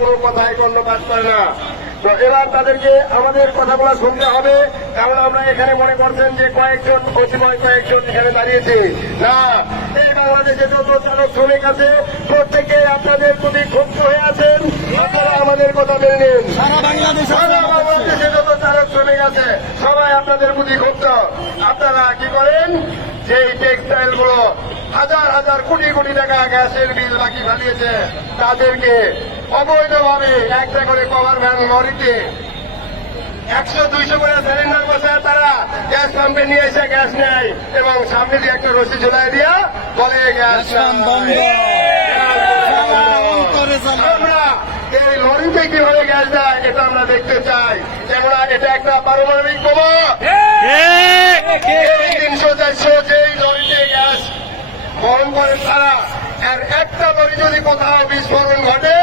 কোনো কথাই কোনো কাজ করে না। তো এবার তাদেরকে আমাদের কথাগুলো শুনতে হবে। কারণ আমরা এখানে মনে করছেন যে কয়েকজন কতিপয় কয়েকজন এখানে দাঁড়িয়েছে না, এই বাংলাদেশে যত চালক শ্রমিক আছে প্রত্যেকে আপনাদের প্রতি ক্ষুব্ধ হয়ে আছেন। আপনারা আমাদের কথা মেনে নিন। সারা বাংলাদেশে যত চালক শ্রমিক আছে সবাই আপনাদের প্রতি ক্ষুব্ধ। আপনারা কি করেন যে টেক্সটাইল গুলো হাজার হাজার কোটি কোটি টাকা গ্যাসের বিল বাকি ফেলিয়েছে তাদেরকে অবৈধভাবে একটা করে কভার ভ্যান লরিতে 100-200 করে সিলিন্ডার বসায় তারা গ্যাস পাম্পে নিয়ে এসে গ্যাস নেয় এবং সামনে দিয়ে একটা রশি ঝুলাই দিয়া বলে গ্যাস আমরা এই লরিতে কিভাবে গ্যাস দেয় এটা আমরা দেখতে চাই। কেননা এটা একটা পারমাণবিক বোমা। 300-400 যেই লরিতে গ্যাস বহন করেন তারা, আর একটা লরি যদি কোথাও বিস্ফোরণ ঘটে